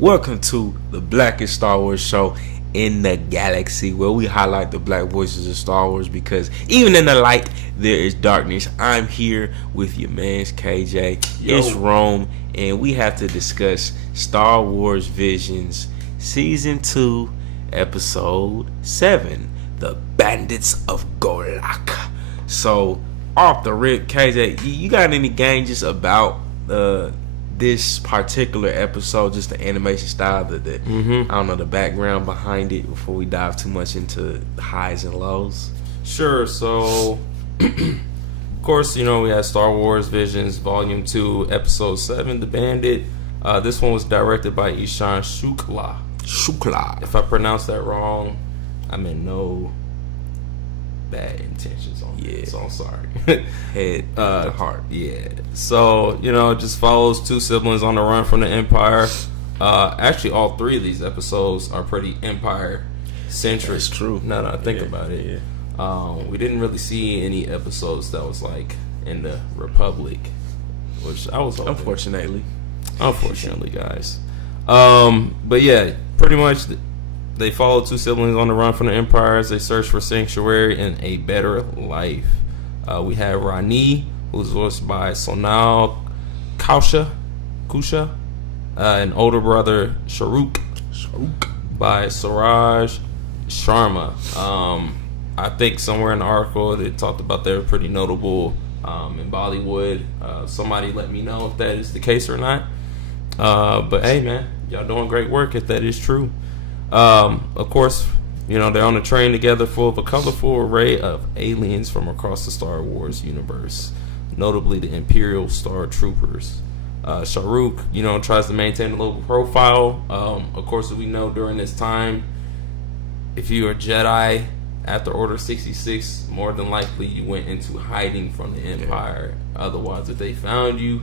Welcome to the Blackest Star Wars show in the galaxy, where we highlight the black voices of Star Wars, because even in the light there is darkness. I'm here with your man's KJ. It's Rome, and we have to discuss Star Wars Visions Season 2, Episode 7, The Bandits of Golak. So, off the rip, KJ, you got any gauges about this particular episode, just the animation style, the I don't know, the background behind it, before we dive too much into the highs and lows? Sure. So, of course, we had Star Wars Visions Volume 2, Episode 7, The Bandit. This one was directed by Ishan Shukla. If I pronounced that wrong, I'm in no bad intentions on it, so I'm sorry. Head to heart. Yeah. So, it just follows two siblings on the run from the Empire. Actually, all three of these episodes are pretty Empire-centric. That's true. Now that I think about it. Yeah. We didn't really see any episodes that was like in the Republic, which I was hoping. Unfortunately, guys. But yeah, pretty much they follow two siblings on the run from the Empire as they search for sanctuary and a better life. We have Rani, who's voiced by Sonal Kusha, and older brother Sharuk by Suraj Sharma. I think somewhere in the article they talked about they were pretty notable in Bollywood. Somebody let me know if that is the case or not. But hey, man, y'all doing great work if that is true. Of course, they're on a train together full of a colorful array of aliens from across the Star Wars universe, notably the Imperial Star Troopers. Sharuk, tries to maintain a low profile. Of course, we know during this time, if you're a Jedi after Order 66, more than likely you went into hiding from the Empire. Otherwise, if they found you,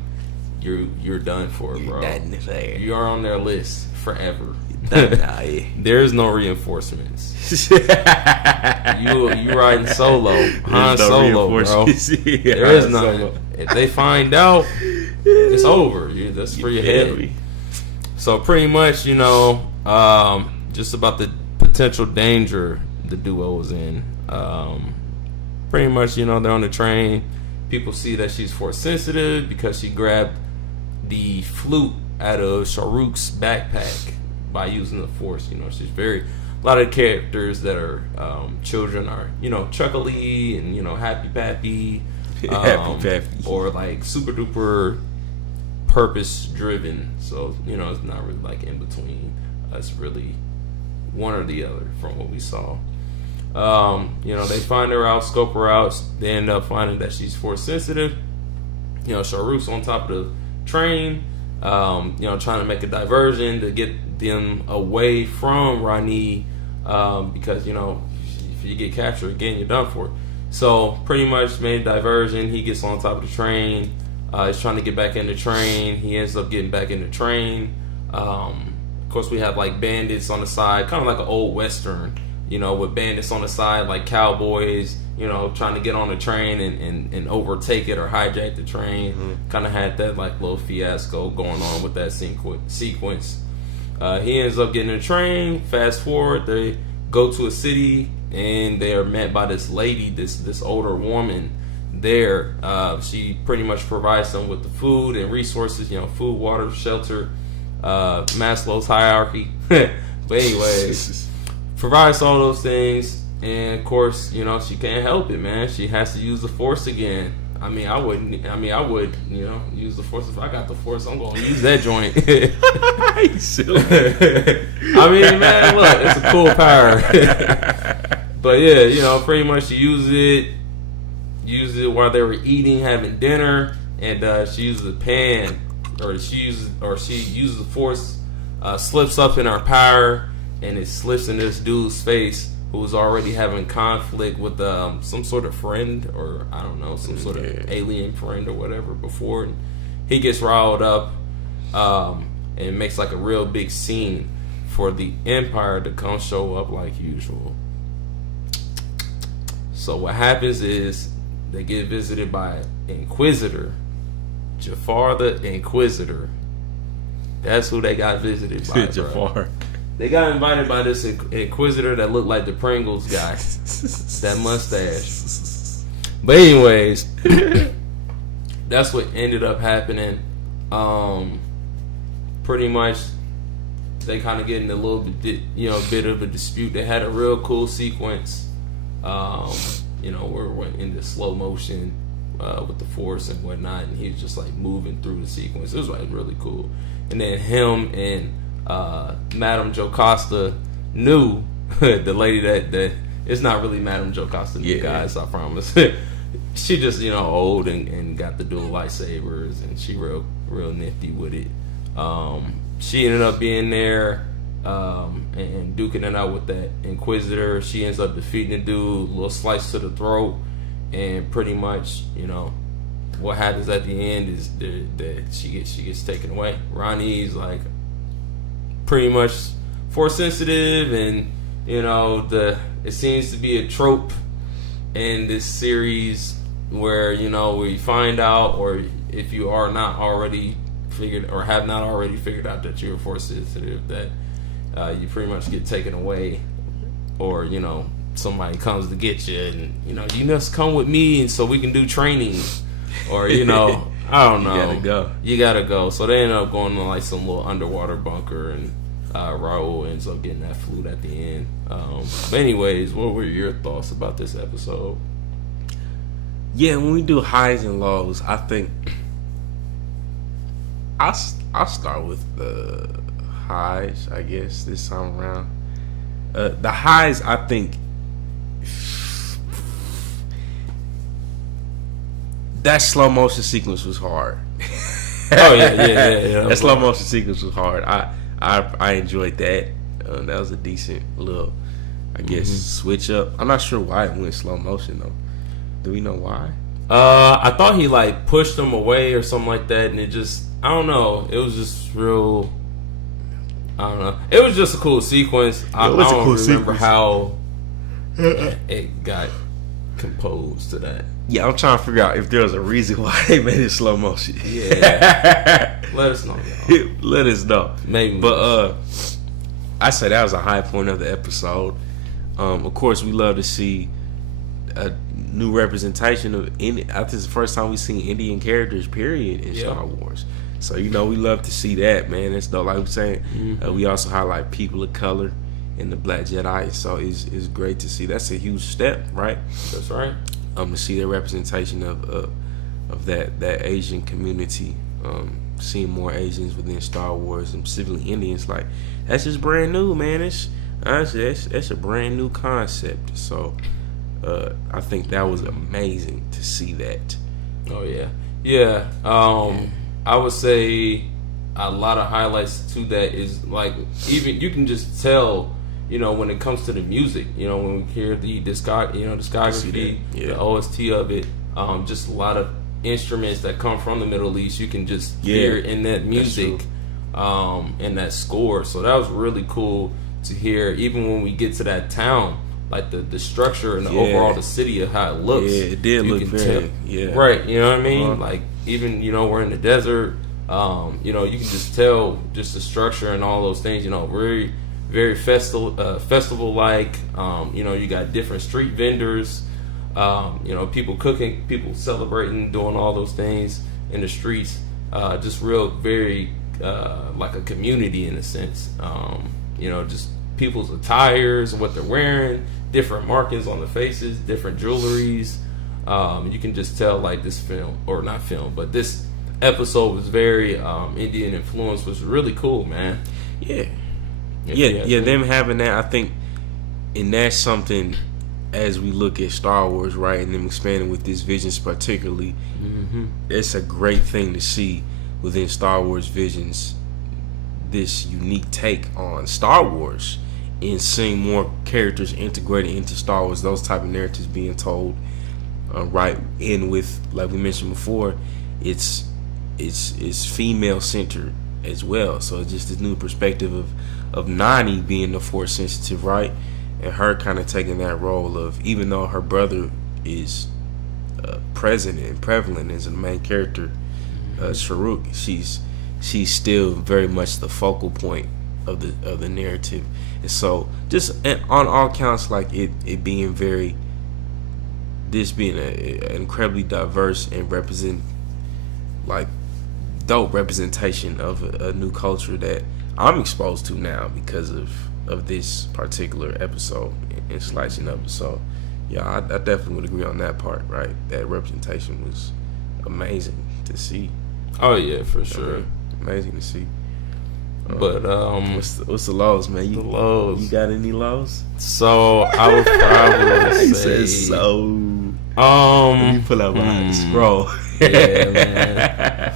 you're done for, bro. You are on their list forever. There's no reinforcements. You riding solo, Han Solo, bro. There is none. If they find out, it's over. That's for your head. So pretty much, just about the potential danger the duo was in. Pretty much, they're on the train. People see that she's force sensitive because she grabbed the flute out of Sharuk's backpack by using the force. She's a lot of characters that are children are chuckly and happy pappy, or like super duper purpose driven. So it's not really like in between. It's really one or the other from what we saw. They find her out, scope her out. They end up finding that she's force sensitive. Sharuk's on top of the train, trying to make a diversion to get them away from Rani, because if you get captured again, you're done for. So pretty much made a diversion. He gets on top of the train. He's trying to get back in the train. He ends up getting back in the train. Of course, we have like bandits on the side, kind of like an old western, with bandits on the side, like cowboys, trying to get on the train and overtake it or hijack the train. Kind of had that like little fiasco going on with that sequence. He ends up getting a train. Fast forward, they go to a city and they are met by this lady, this older woman there. She pretty much provides them with the food and resources, food, water, shelter, Maslow's hierarchy. But anyways, provides all those things. And of course, she can't help it, man. She has to use the force again. I would, use the force. If I got the force, I'm going to use that joint. Man, look, it's a cool power. But yeah, pretty much she used it while they were eating, having dinner, and she uses a pan, or she uses the force, slips up in her power, and it slips in this dude's face, who was already having conflict with some sort of friend, or I don't know, some sort of alien friend or whatever before. And he gets riled up and makes like a real big scene for the Empire to come show up like usual. So what happens is they get visited by Inquisitor, Jafar the Inquisitor, That's who they got visited by, Jafar. They got invited by this Inquisitor that looked like the Pringles guy. That mustache. But anyways, that's what ended up happening. Pretty much, they kind of get in a little bit, bit of a dispute. They had a real cool sequence, where it went into slow motion with the Force and whatnot, and he was just like moving through the sequence. It was like really cool. And then him and Madame Jocasta knew the lady that it's not really Madame Jocasta new guys, I promise. She just old and got the dual lightsabers, and she real nifty with it. She ended up being there and duking it out with that Inquisitor. She ends up defeating the dude, a little slice to the throat, and pretty much what happens at the end is that she gets taken away. Ronnie's like pretty much Force sensitive, and it seems to be a trope in this series where we find out, or if you are not already figured or have not already figured out that you're Force sensitive, that you pretty much get taken away, or somebody comes to get you, and you must come with me, and so we can do training, or I don't know, you gotta go. So they end up going to like some little underwater bunker, and Raul ends up getting that flute at the end. But anyways, what were your thoughts about this episode? Yeah, when we do highs and lows, I think I'll start with the highs, I guess, this time around. The highs, I think that slow motion sequence was hard. Yeah. That slow motion sequence was hard. I enjoyed that. That was a decent little, I guess, switch up. I'm not sure why it went slow motion though. Do we know why? I thought he like pushed him away or something like that, and it just, I don't know. It was just real. I don't know. It was just a cool sequence. I don't remember how it got composed to that. Yeah, I'm trying to figure out if there was a reason why they made it slow motion. Yeah. Let us know, y'all. Let us know. Maybe. But I say that was a high point of the episode. Of course, we love to see a new representation of I think it's the first time we've seen Indian characters, period, in Star Wars. So, we love to see that, man. It's dope. Like we're saying, we also highlight people of color in the Black Jedi. So it's great to see. That's a huge step, right? That's right. To see the representation of that Asian community, seeing more Asians within Star Wars, and specifically Indians, like that's just brand new, man. It's honestly that's a brand new concept. So I think that was amazing to see that. Oh yeah. I would say a lot of highlights to that is like, even you can just tell. When it comes to the music, when we hear the discography, the OST of it, just a lot of instruments that come from the Middle East, you can just hear in that music, in that score. So that was really cool to hear. Even when we get to that town, like the structure and the overall the city of how it looks. Yeah, it did look very right. You know what I mean? Like even we're in the desert. You can just tell just the structure and all those things. Very festival like. You got different street vendors. People cooking, people celebrating, doing all those things in the streets. Just real, very like a community in a sense. Just people's attires, what they're wearing, different markings on the faces, different jewelries. You can just tell like this film, or not film, but this episode was very Indian influence, was really cool, man. Yeah, them having that, I think, and that's something as we look at Star Wars, right, and them expanding with this Visions particularly, it's a great thing to see within Star Wars Visions, this unique take on Star Wars, and seeing more characters integrated into Star Wars, those type of narratives being told, right, and with, like we mentioned before, it's female centered as well. So it's just this new perspective of Nani being the Force sensitive, right? And her kind of taking that role of, even though her brother is present and prevalent as the main character, Sharuk, she's still very much the focal point of the narrative. And so just on all counts, like it being very, this being an incredibly diverse and dope representation of a new culture that I'm exposed to now because of this particular episode and slicing up. So yeah, I definitely would agree on that part, right? That representation was amazing to see. Oh yeah, for sure. Amazing to see. But what's the lows, man? The lows. You got any lows? So I would probably say so. Let me pull out my scroll. Yeah, man.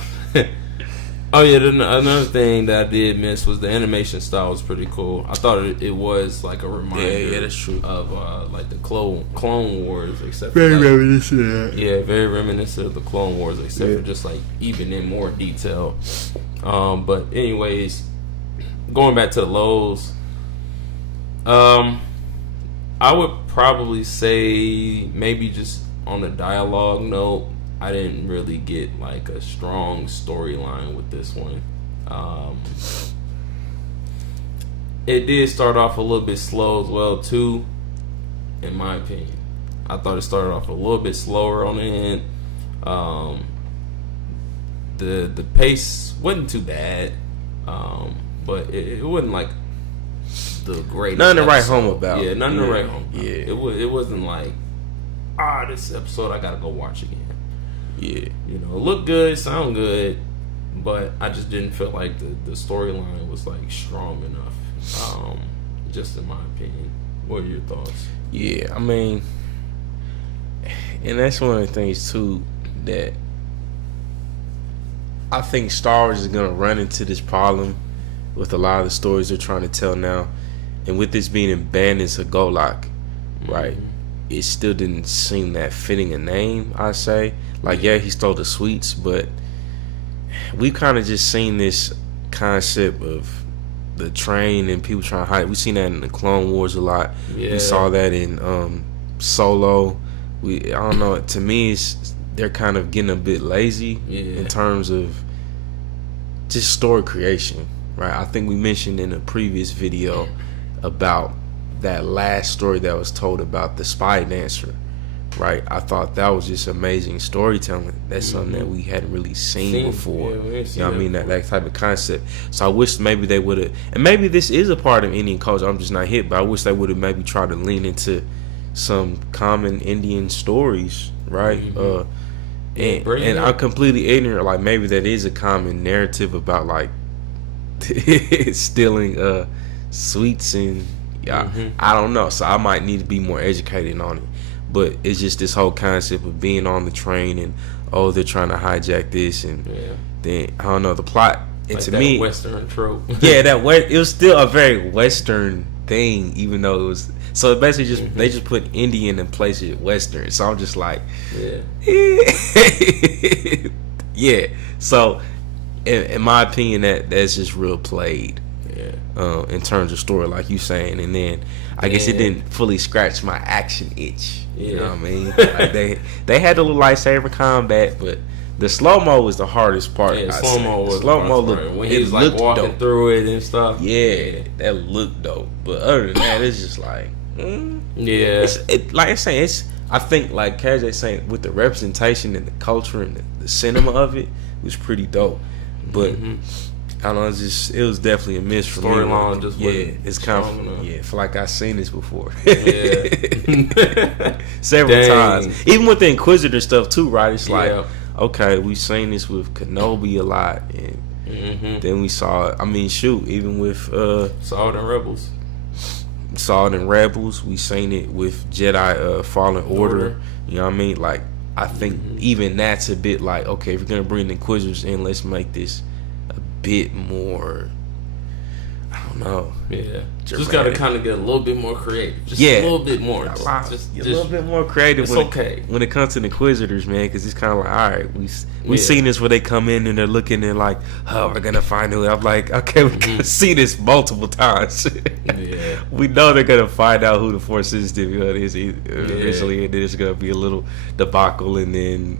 Oh yeah, another thing that I did miss was the animation style was pretty cool. I thought it was like a reminder. Yeah, that's true. Of like the Clone Wars, except very for, like, reminiscent of that. Yeah, very reminiscent of the Clone Wars, except for just like even in more detail. But anyways, going back to the lows, I would probably say maybe just on a dialogue note, I didn't really get like a strong storyline with this one. It did start off a little bit slow as well too, in my opinion. I thought it started off a little bit slower on the end. The pace wasn't too bad, but it wasn't like the greatest. Nothing to write home about. Yeah, nothing to write home about. Yeah, it wasn't like, this episode I gotta go watch again. Yeah, you know, it looked good, sound good, but I just didn't feel like the storyline was like strong enough. Just in my opinion. What are your thoughts? Yeah, I mean, and that's one of the things too that I think Star Wars is gonna run into this problem with a lot of the stories they're trying to tell now, and with this being in Bandits of Golak, right? It still didn't seem that fitting a name, I say. Like, yeah, he stole the sweets, but we've kind of just seen this concept of the train and people trying to hide. We've seen that in the Clone Wars a lot. Yeah. We saw that in Solo. I don't know. To me, they're kind of getting a bit lazy in terms of just story creation, right? I think we mentioned in a previous video about that last story that was told about the spy dancer, right? I thought that was just amazing storytelling. That's something that we hadn't really seen before. You know what I mean? That type of concept. So I wish maybe they would have, and maybe this is a part of Indian culture, I'm just not hip, but I wish they would have maybe tried to lean into some common Indian stories, right? And I'm completely ignorant, like maybe that is a common narrative about like stealing sweets and I don't know. So I might need to be more educated on it. But it's just this whole concept of being on the train and they're trying to hijack this and then I don't know the plot. And like to that me, Western trope. Yeah, it was still a very Western thing, even though it was. So basically, just they just put Indian in place of Western. So I'm just like, yeah. So in my opinion, that's just real played. In terms of story, like you saying, and then I guess it didn't fully scratch my action itch. You know what I mean? Like they had a little lightsaber combat, but the slow mo was the hardest part. Yeah, slow mo looked when he was like walking dope through it and stuff. Yeah, that looked dope. But other than that, it's just like, like I say, I think like KJ saying with the representation and the culture and the cinema of it was pretty dope. But I don't know, it was definitely a miss for me. Storyline just it's kind of I feel like I've seen this before. Several times. Even with the Inquisitor stuff too, right? It's like, okay, we've seen this with Kenobi a lot, and then we saw it. I mean, shoot, even with Saw it in Rebels. Saw it in Rebels. We seen it with Jedi Fallen Order. You know what I mean? Like, I think even that's a bit like, okay, if you're gonna bring the Inquisitors in, let's make this a bit more, I don't know. Yeah. Just gotta kind of get a little bit more creative. Just a little bit more. Just a little bit more creative. It's when it comes to the Inquisitors, man, because it's kind of like, all right, we've seen this where they come in and they're looking and like, oh, we're gonna find who. I'm like, okay, we're gonna see this multiple times. We know they're gonna find out who the Force sensitive is eventually, and then it's gonna be a little debacle, and then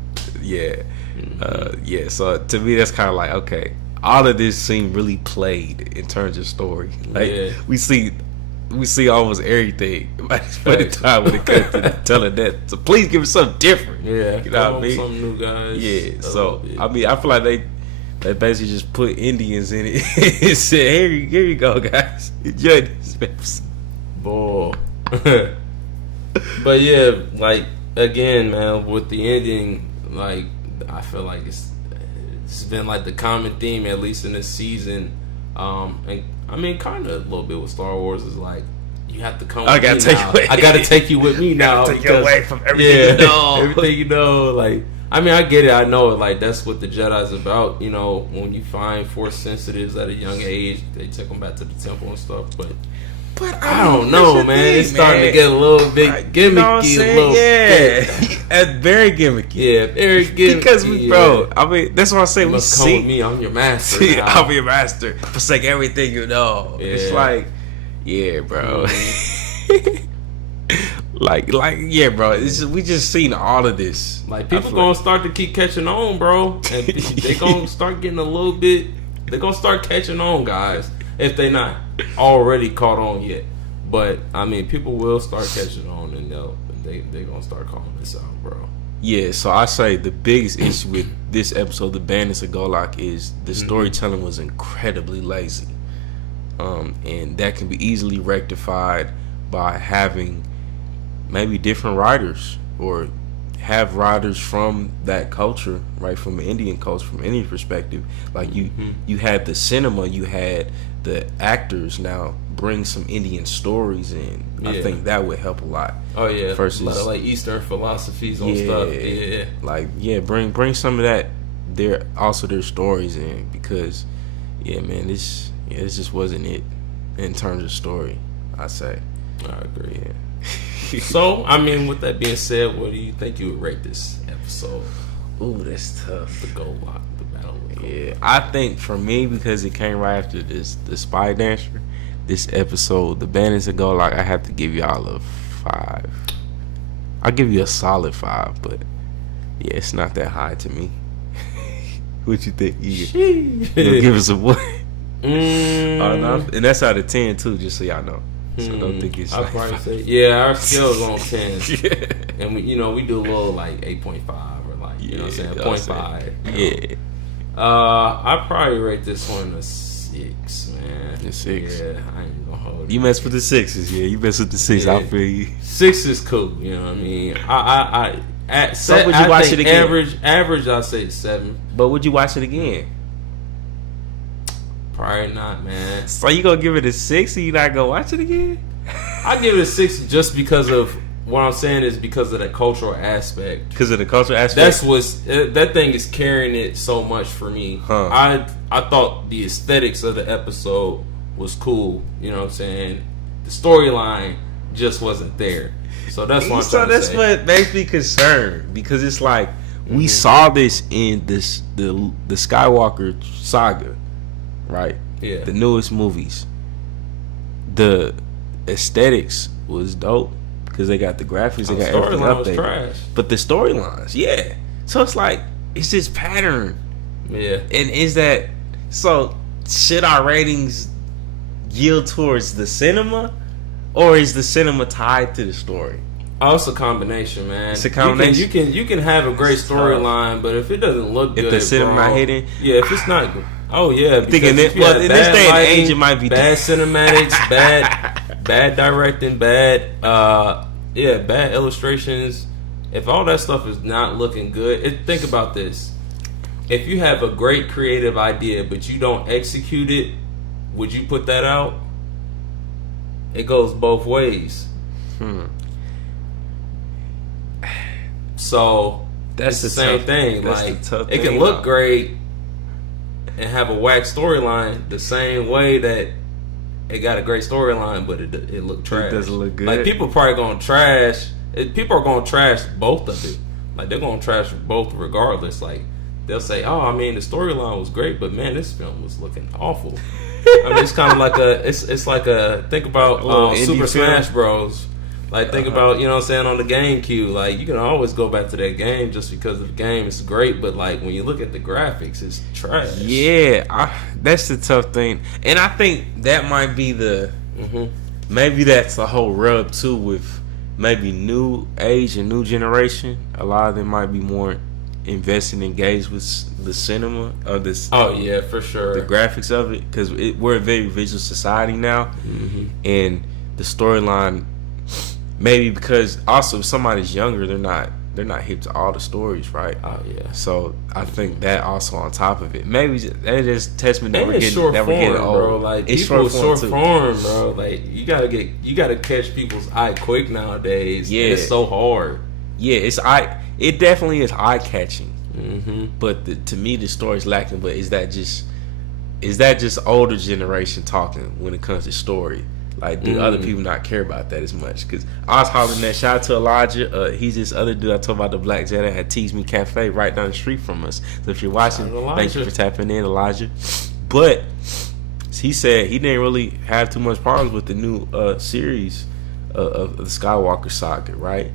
So to me, that's kind of like, okay, all of this seemed really played in terms of story. Like we see almost everything by the time when it comes to telling that. So please give us something different. Yeah, you know what I mean? Something new, guys. Yeah. So I mean, I feel like they basically just put Indians in it and said, "Here you go, guys. Enjoy this episode." Boy. But yeah, like again, man, with the ending, like I feel like it's been like the common theme, at least in this season. And I mean, kind of a little bit with Star Wars is like you have to come. I gotta take you with me now. Take you away from everything you know. Everything you know, like. I mean, I get it. I know it. Like, that's what the Jedi's about. You know, when you find Force sensitives at a young age, they take them back to the temple and stuff. But I don't know, man. It's starting to get a little bit gimmicky. You know what I'm saying? That's very gimmicky. Yeah, very gimmicky. Because, bro, I mean, that's what I say. You come with me. I'm your master. I'm your master. Forsake everything you know. Yeah. It's like, yeah, bro. Like, yeah, bro. We just seen all of this. Like, people gonna start to keep catching on, bro. And they gonna start getting a little bit. They gonna start catching on, guys. If they not already caught on yet. But I mean, people will start catching on, and they gonna start calling this out, bro. Yeah. So I say the biggest issue with this episode, the Bandits of Golak, is the storytelling was incredibly lazy, and that can be easily rectified by having maybe different writers, or have writers from that culture, right, from an Indian culture, from any perspective. Like you had the cinema, you had the actors. Now bring some Indian stories in. Yeah. I think that would help a lot. Oh yeah, versus like Eastern philosophies on stuff. Yeah, like bring some of that. Their stories in, because man, this just wasn't it in terms of story. I say. I agree. Yeah. So, I mean, with that being said, what do you think you would rate this episode? Ooh, that's tough. The Golak, the battle. Yeah, I think for me, because it came right after the Spy Dancer, this episode, the Bandits of Golak, I have to give y'all a 5. I'll give you a solid 5, but yeah, it's not that high to me. What you think? You give us a 1? No, and that's out of 10 too, just so y'all know. So don't think it's. I'll probably say our scale is on 10, and we do a little like 8.5 or like you know what I'm saying 0.5. Yeah. I probably rate this one a 6, man. A 6. Yeah, I ain't gonna hold you. Mess with the 6s, yeah. You mess with the 6. I feel you. 6 is cool. You know what I mean? Would you watch it again? Average, I'd say 7. But would you watch it again? Probably not, man. So you gonna give it a 6 and you not gonna watch it again? I give it a 6 just because of what I'm saying is because of the cultural aspect. Because of the cultural aspect. That thing is carrying it so much for me. I thought the aesthetics of the episode was cool. You know what I'm saying? The storyline just wasn't there. So that's what I'm trying to say. That's what makes me concerned, because it's like we saw this in the Skywalker saga. Right? Yeah. The newest movies. The aesthetics was dope because they got the graphics, they got everything up there. Trash. But the storylines, yeah. So it's like it's this pattern. Yeah. And is that so? Should our ratings yield towards the cinema, or is the cinema tied to the story? Oh, it's a combination, man. It's a combination. You can have a great storyline, but if it doesn't look good, if the cinema not hitting, if it's not. Oh yeah, thinking in this day and age, it might be bad cinematics, bad directing, bad illustrations. If all that stuff is not looking good, think about this: if you have a great creative idea but you don't execute it, would you put that out? It goes both ways. So that's the same thing. Like it can look great and have a whack storyline the same way that it got a great storyline, but it looked trash. It doesn't look good. Like people probably gonna trash. People are gonna trash both of it. Like they're gonna trash both regardless. Like they'll say, "Oh, I mean, the storyline was great, but man, this film was looking awful." I mean, it's kind of like it's like a think about Super Smash Bros. Like, think about, you know what I'm saying, on the GameCube. Like, you can always go back to that game just because of the game. It's great, but, like, when you look at the graphics, it's trash. Yeah, that's the tough thing. And I think that might be the... Maybe that's the whole rub, too, with maybe new age and new generation. A lot of them might be more invested and engaged with the cinema of this. Oh, yeah, for sure. The graphics of it. Because we're a very visual society now. And the storyline... Maybe because also if somebody's younger, they're not hip to all the stories, right? Oh yeah. So I think that also on top of it, maybe that is testament that we're getting short form, old. Bro. Like it's short form, bro. Like you gotta catch people's eye quick nowadays. Yeah, it's so hard. Yeah, it definitely is eye catching. But to me, the story's lacking. But is that just older generation talking when it comes to story? Like, do other people not care about that as much? Because I was hollering that. Shout out to Elijah. He's this other dude I told about, the Black Jedi, had Tease Me Cafe right down the street from us. So if you're watching, thank you for tapping in, Elijah. But he said he didn't really have too much problems with the new series of the Skywalker saga, right?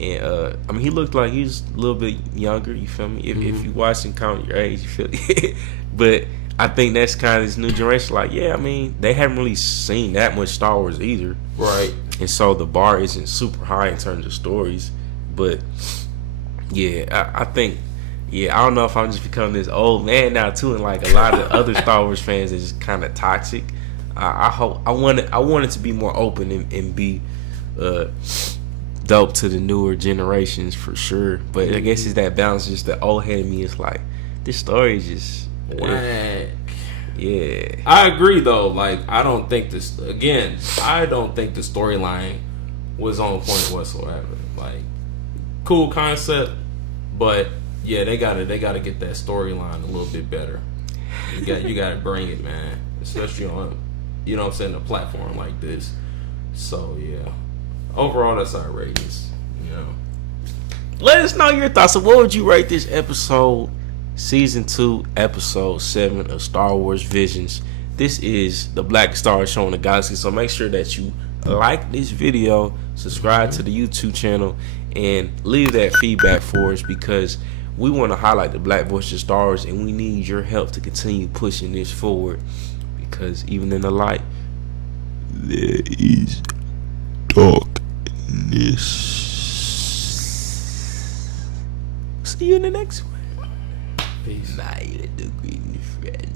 And I mean, he looked like he was a little bit younger. You feel me? If you watch and count your age, you feel me? But I think that's kind of this new generation. Like, yeah, I mean, they haven't really seen that much Star Wars either, right? And so the bar isn't super high in terms of stories. But yeah, I think, yeah, I don't know if I'm just becoming this old man now too, and like a lot of other Star Wars fans is just kind of toxic. I want it to be more open and be dope to the newer generations for sure. But I guess it's that balance. Just the old head of me is like, this story is just whack. Yeah, I agree though. Like, I don't think the storyline was on point whatsoever. Like, cool concept, but yeah, they gotta get that storyline a little bit better. You gotta bring it, man. Especially on, you know what I'm saying, a platform like this. So yeah, overall, that's our ratings. You know, let us know your thoughts. So, what would you rate this episode? Season 2, Episode 7 of Star Wars Visions. This is the Black Star Show in the Galaxy. So make sure that you like this video, subscribe to the YouTube channel, and leave that feedback for us, because we want to highlight the Black voice of Star Wars, and we need your help to continue pushing this forward. Because even in the light, there is darkness. See you in the next one. Peace. My little green friend.